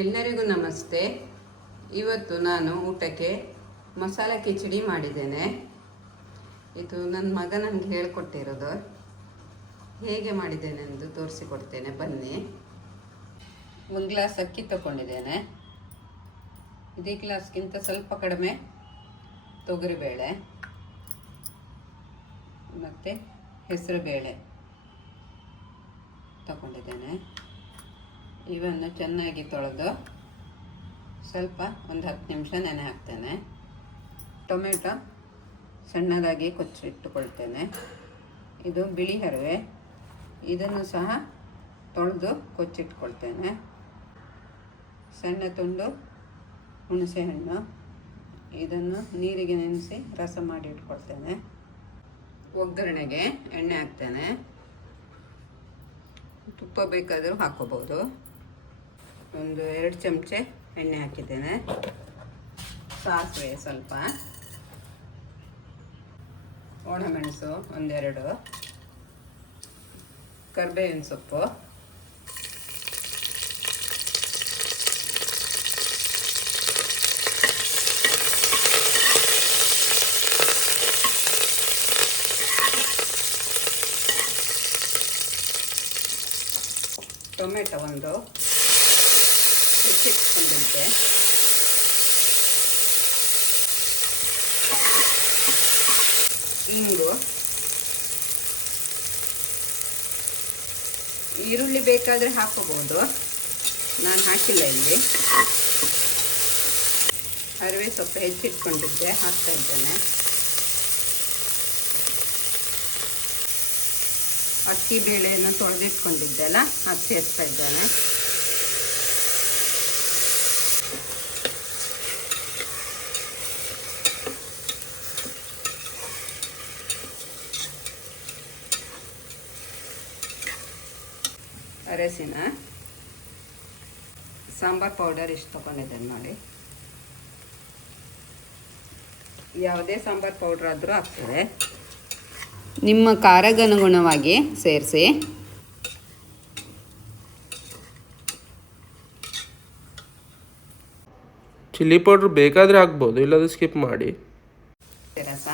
ಎಲ್ಲರಿಗೂ ನಮಸ್ತೆ. ಇವತ್ತು ನಾನು ಊಟಕ್ಕೆ ಮಸಾಲೆ ಕಿಚಡಿ ಮಾಡಿದ್ದೇನೆ. ಇದು ನನ್ನ ಮಗ ನನಗೆ ಹೇಳಿಕೊಟ್ಟಿರೋದು. ಹೇಗೆ ಮಾಡಿದ್ದೇನೆ ಎಂದು ತೋರಿಸಿಕೊಡ್ತೇನೆ, ಬನ್ನಿ. ಒಂದು ಗ್ಲಾಸ್ ಅಕ್ಕಿ ತಗೊಂಡಿದ್ದೇನೆ. ಇದೇ ಗ್ಲಾಸ್ಗಿಂತ ಸ್ವಲ್ಪ ಕಡಿಮೆ ತೊಗರಿಬೇಳೆ ಮತ್ತು ಹೆಸರುಬೇಳೆ ತಗೊಂಡಿದ್ದೇನೆ. ಇವನ್ನು ಚೆನ್ನಾಗಿ ತೊಳೆದು ಸ್ವಲ್ಪ ಒಂದು 10 ನಿಮಿಷ ನೆನೆ ಹಾಕ್ತೇನೆ. ಟೊಮೆಟೊ ಸಣ್ಣದಾಗಿ ಕೊಚ್ಚಿಟ್ಟುಕೊಳ್ತೇನೆ. ಇದು ಬಿಳಿ ಹರಿವೆ, ಇದನ್ನು ಸಹ ತೊಳೆದು ಕೊಚ್ಚಿಟ್ಕೊಳ್ತೇನೆ. ಸಣ್ಣ ತುಂಡು ಹುಣಸೆಹಣ್ಣು, ಇದನ್ನು ನೀರಿಗೆ ನೆನೆಸಿ ರಸ ಮಾಡಿ ಇಟ್ಕೊಳ್ತೇನೆ. ಒಗ್ಗರಣೆಗೆ ಎಣ್ಣೆ ಹಾಕ್ತೇನೆ. ತುಪ್ಪ ಬೇಕಾದರೂ ಹಾಕ್ಕೋಬೋದು. ಒಂದು 2 ಚಮಚೆ ಎಣ್ಣೆ ಹಾಕಿದ್ದೇನೆ. ಸಾಸಿವೆ ಸ್ವಲ್ಪ, ಒಣಮೆಣಸು 1-2, ಕರಿಬೇವಿನ ಸೊಪ್ಪು, ಟೊಮೆಟೊ ಒಂದು ಹೆಚ್ಚಿಟ್ಕೊಂಡಿದ್ದೆ, ಇಂಗು, ಈರುಳ್ಳಿ ಬೇಕಾದರೆ ಹಾಕೋಬಹುದು, ನಾನು ಹಾಕಿಲ್ಲ ಇಲ್ಲಿ. ಹರಿವೆ ಸೊಪ್ಪು ಹೆಚ್ಚಿಟ್ಕೊಂಡಿದ್ದೆ, ಹಾಕ್ತಾ ಇದ್ದೇನೆ. ಅಕ್ಕಿ ಬೇಳೆಯನ್ನು ತೊಳೆದಿಟ್ಕೊಂಡಿದ್ದೆಲ್ಲ ಅದು ಸೇರಿಸ್ತಾ ಇದ್ದೇನೆ. ಅರಸಿನ ಸಾಂಬಾರ್ ಪೌಡರ್ ಇಷ್ಟು ತೊಗೊಂಡಿದ್ದೇನೆ ನೋಡಿ. ಯಾವುದೇ ಸಾಂಬಾರ್ ಪೌಡ್ರ್ ಆದರೂ ಆಗ್ತದೆ, ನಿಮ್ಮ ಖಾರಗನುಗುಣವಾಗಿ ಸೇರಿಸಿ. ಚಿಲ್ಲಿ ಪೌಡ್ರ್ ಬೇಕಾದರೆ ಹಾಕ್ಬೋದು, ಇಲ್ಲದ್ರೆ ಸ್ಕಿಪ್ ಮಾಡಿ. ರಸ,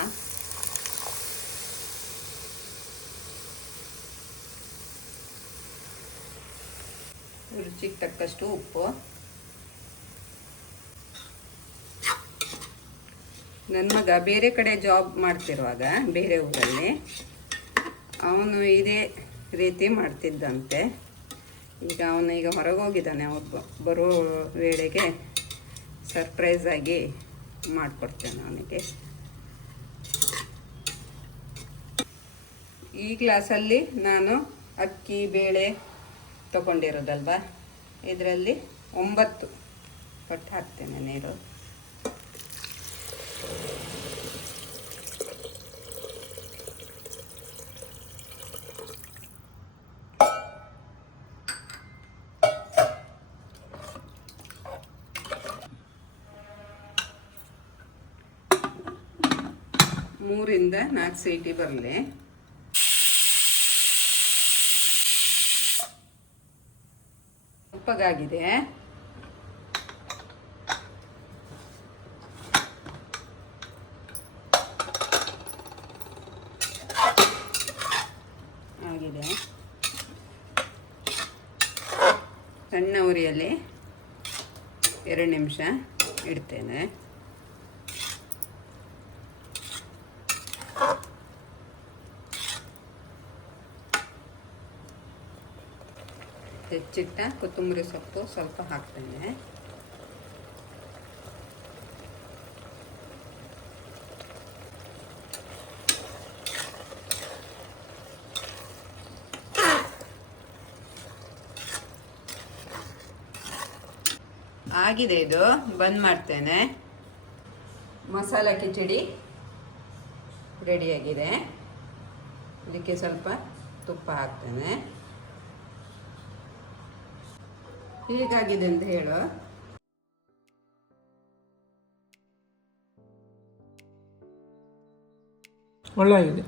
ರುಚಿಗೆ ತಕ್ಕಷ್ಟು ಉಪ್ಪು. ನನ್ನ ಮಗ ಬೇರೆ ಕಡೆ ಜಾಬ್ ಮಾಡ್ತಿರುವಾಗ ಬೇರೆ ಊರಲ್ಲಿ ಅವನು ಇದೇ ರೀತಿ ಮಾಡ್ತಿದ್ದಂತೆ. ಈಗ ಹೊರಗೋಗಿದ್ದಾನೆ. ಅವ್ರು ಬರೋ ವೇಳೆಗೆ ಸರ್ಪ್ರೈಸಾಗಿ ಮಾಡಿಕೊಡ್ತೇನೆ ಅವನಿಗೆ. ಈ ಗ್ಲಾಸಲ್ಲಿ ನಾನು ಅಕ್ಕಿ ಬೇಳೆ ತಗೊಂಡಿರೋದಲ್ವ, ಇದರಲ್ಲಿ 9 ಪಟ್ಟು ಹಾಕ್ತೇನೆ ನೀರು. ಮೂರಿಂದ 4 ಸೀಟಿ ಬರಲಿ. ಉಪ್ಪಗಾಗಿದೆ. ಆಗಿದೆ. ಸಣ್ಣ ಉರಿಯಲ್ಲಿ 2 ನಿಮಿಷ ಇಡ್ತೇನೆ. ಹೆಚ್ಚಿಟ್ಟ ಕೊತ್ತಂಬರಿ ಸೊಪ್ಪು ಸ್ವಲ್ಪ ಹಾಕ್ತೇನೆ. ಆಗಿದೆ, ಇದು ಬಂದ್ ಮಾಡ್ತೇನೆ. ಮಸಾಲ ಕಿಚಡಿ ರೆಡಿಯಾಗಿದೆ. ಇದಕ್ಕೆ ಸ್ವಲ್ಪ ತುಪ್ಪ ಹಾಕ್ತೇನೆ. ಹೇಗಾಗಿದೆ ಅಂತ ಹೇಳು. ಒಳ್ಳೆ ಆಗಿದೆ.